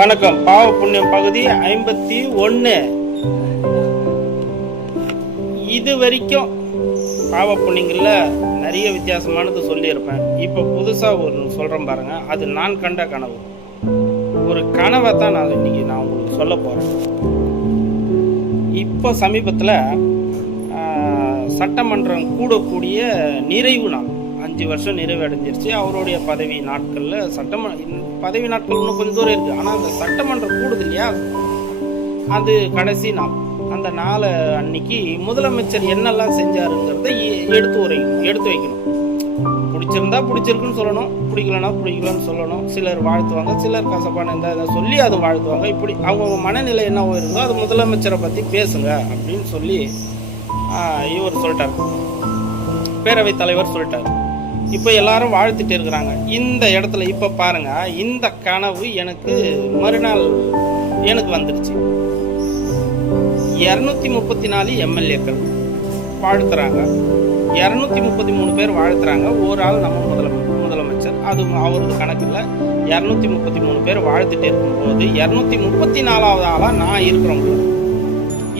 வணக்கம். பாவ புண்ணியம் பகுதி 51. இது வரைக்கும் பாவ புண்ணியங்கள்ல நிறைய வித்தியாசமானது சொல்லியிருப்பேன். இப்போ புதுசா ஒரு சொல்றேன் பாருங்க. அது நான் கண்ட கனவு. ஒரு கனவை தான் நான் இன்னைக்கு உங்களுக்கு சொல்ல போறேன். இப்போ சமீபத்தில் சட்டமன்றம் கூடக்கூடிய நிறைவு நாள் 5 வருஷம் நிறைவு அடைஞ்சிருச்சு. அவருடைய பதவி நாட்களில் பதவி நாட்கள் இன்னும் கொஞ்சம் தூரம் இருக்குது. ஆனால் அந்த சட்டமன்றம் கூடுது இல்லையா, அது கடைசி நாள். அந்த நாளை அன்னைக்கு முதலமைச்சர் என்னெல்லாம் செஞ்சாருங்கிறத எடுத்து வைக்கணும். பிடிச்சிருந்தா பிடிச்சிருக்குன்னு சொல்லணும், பிடிக்கலன்னா பிடிக்கலன்னு சொல்லணும். சிலர் வாழ்த்துவாங்க, சிலர் கசப்பான இதை சொல்லி அது வாழ்த்துவாங்க. இப்படி அவங்க மனநிலை என்ன இருந்தோ அது முதலமைச்சரை பற்றி பேசுங்க அப்படின்னு சொல்லி இவர் சொல்லிட்டார், பேரவைத் தலைவர் சொல்லிட்டார். இப்போ எல்லாரும் வாழ்த்துட்டு இருக்கிறாங்க. இந்த இடத்துல இப்போ பாருங்க, இந்த கனவு எனக்கு மறுநாள் எனக்கு வந்துடுச்சு. 234 எம்எல்ஏக்கள் வாழ்த்துறாங்க, 233 பேர் வாழ்த்துறாங்க. ஒரு ஆள் நம்ம முதலமைச்சர், அது அவருக்கு கணக்கு இல்லை. 233 பேர் வாழ்த்துட்டு இருக்கும்போது 234வது ஆளா நான் இருக்கிறோம்.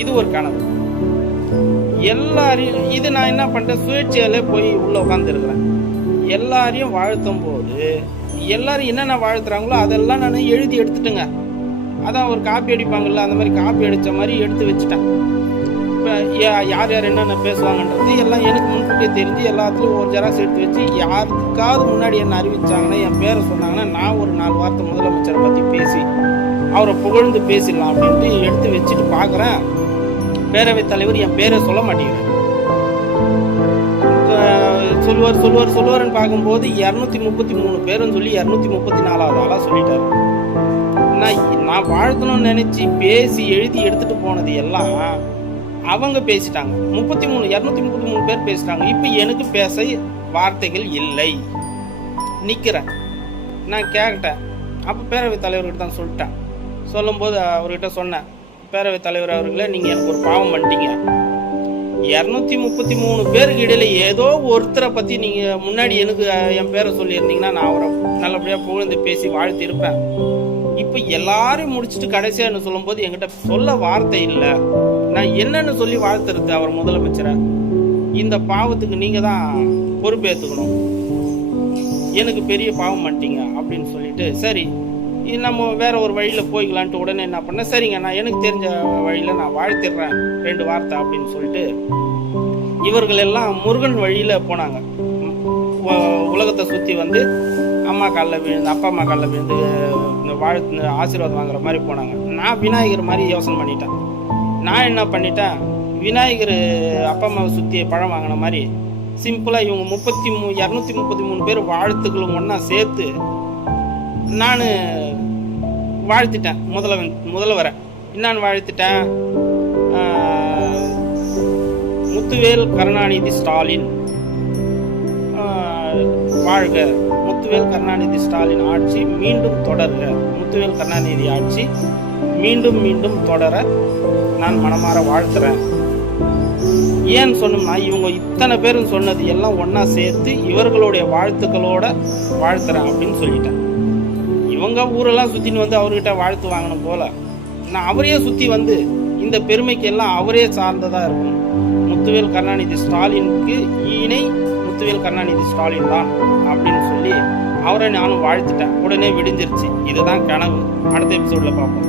இது ஒரு கனவு. எல்லாரையும் இது நான் என்ன பண்ணிட்டேன், சுயேட்சையாலே போய் உள்ள உட்காந்துருக்கிறேன். எல்லாரையும் வாழ்த்தும் போது எல்லாரும் என்னென்ன வாழ்த்துறாங்களோ அதெல்லாம் நான் எழுதி எடுத்துட்டேங்க. அதான் ஒரு காப்பி அடிப்பாங்கல்ல, அந்த மாதிரி காப்பி அடித்த மாதிரி எடுத்து வச்சுட்டேன். இப்போ யார் என்னென்ன பேசுவாங்கன்றது எல்லாம் எனக்கு முன்கூட்டியே தெரிஞ்சு எல்லாத்துலேயும் ஒரு ஜெராக்ஸ் எடுத்து வச்சு, யாருக்காவது முன்னாடி என்ன அறிவிச்சாங்கன்னா, என் பேரை சொன்னாங்கன்னா நான் ஒரு 4 வார்த்தை முதலமைச்சரை பற்றி பேசி அவரை புகழ்ந்து பேசிடலாம் அப்படின்ட்டு எடுத்து வச்சுட்டு பார்க்குறேன். பேரவைத் தலைவர் என் பேரை சொல்ல மாட்டேங்கிறார். சொல்லுவார்னு பார்க்கும்போது 233 பேருன்னு சொல்லி 234வது ஆளா சொல்லிட்டாரு. நான் வாழ்த்தணும்னு நினைச்சு பேசி எழுதி எடுத்துட்டு போனது எல்லாம் அவங்க பேசிட்டாங்க. 233 பேர் பேசிட்டாங்க. இப்போ எனக்கு பேச வார்த்தைகள் இல்லை. நிக்கிறேன், நான் கேட்டேன். அப்போ பேரவைத் தலைவர்கிட்ட தான் சொல்லிட்டேன். சொல்லும்போது அவர்கிட்ட சொன்னேன், பேரவைத் தலைவர் அவர்களே, நீங்க எனக்கு ஒரு பாவம் பண்ணிட்டீங்க. 233 பேருக்கு இடையில ஏதோ ஒருத்தரை பத்தி நீங்க முன்னாடி எனக்கு என் பேரை சொல்லியிருந்தீங்கன்னா நான் அவரை நல்லபடியா புகழ்ந்து பேசி வாழ்த்து இருப்பேன். இப்ப எல்லாரும் முடிச்சுட்டு கடைசியா என்ன சொல்லும் போது என்கிட்ட சொல்ல வார்த்தை இல்லை. நான் என்னன்னு சொல்லி வாழ்த்துறது அவர் முதலமைச்சரை? இந்த பாவத்துக்கு நீங்க தான் பொறுப்பேற்றுக்கணும். எனக்கு பெரிய பாவம் பண்ணிட்டீங்க அப்படின்னு சொல்லிட்டு, சரி நம்ம வேற ஒரு வழியில போய்க்கலான்ட்டு உடனே என்ன பண்ண, சரிங்க நான் எனக்கு தெரிஞ்ச வழியில நான் வாழ்த்திடுறேன் 2 வார்த்தை அப்படின்னு சொல்லிட்டு இவர்கள் எல்லாம் முருகன் வழியில போனாங்க. உலகத்தை சுத்தி வந்து அம்மா காலில் விழுந்து, அப்பா அம்மா காலில் விழுந்து வாழ்த்து ஆசீர்வாதம் வாங்குற மாதிரி போனாங்க. நான் விநாயகர் மாதிரி யோசனை பண்ணிட்டேன். நான் என்ன பண்ணிட்டேன், விநாயகர் அப்பா அம்மாவை சுத்தி பழம் வாங்கின மாதிரி சிம்பிளா இவங்க 233 பேர் வாழ்த்துக்களும் ஒன்னா சேர்த்து நான் வாழ்த்திட்டேன் முதல்வரை. என்னான்னு வாழ்த்திட்டேன், முத்துவேல் கருணாநிதி ஸ்டாலின் வாழ்க, முத்துவேல் கருணாநிதி ஸ்டாலின் ஆட்சி மீண்டும் தொடர்க, முத்துவேல் கருணாநிதி ஆட்சி மீண்டும் தொடர நான் மனமாற வாழ்த்துறேன். ஏன்னு சொன்னோம்னா, இவங்க இத்தனை பேரும் சொன்னது எல்லாம் ஒன்னா சேர்த்து இவர்களுடைய வாழ்த்துக்களோட வாழ்த்துறேன் அப்படின்னு சொல்லிட்டேன். இவங்க ஊரெல்லாம் சுத்தின்னு வந்து அவர்கிட்ட வாழ்த்து வாங்கணும் போல, நான் அவரையே சுத்தி வந்து இந்த பெருமைக்கு எல்லாம் அவரே சார்ந்ததா இருக்கும். முத்துவேல் கருணாநிதி ஸ்டாலினுக்கு இணை முத்துவேல் கருணாநிதி ஸ்டாலின் தான் அப்படின்னு சொல்லி அவரை நானும் வாழ்த்துட்டேன். உடனே விடிஞ்சிருச்சு. இதுதான் கனவு. அடுத்த எபிசோட்ல பார்ப்போம்.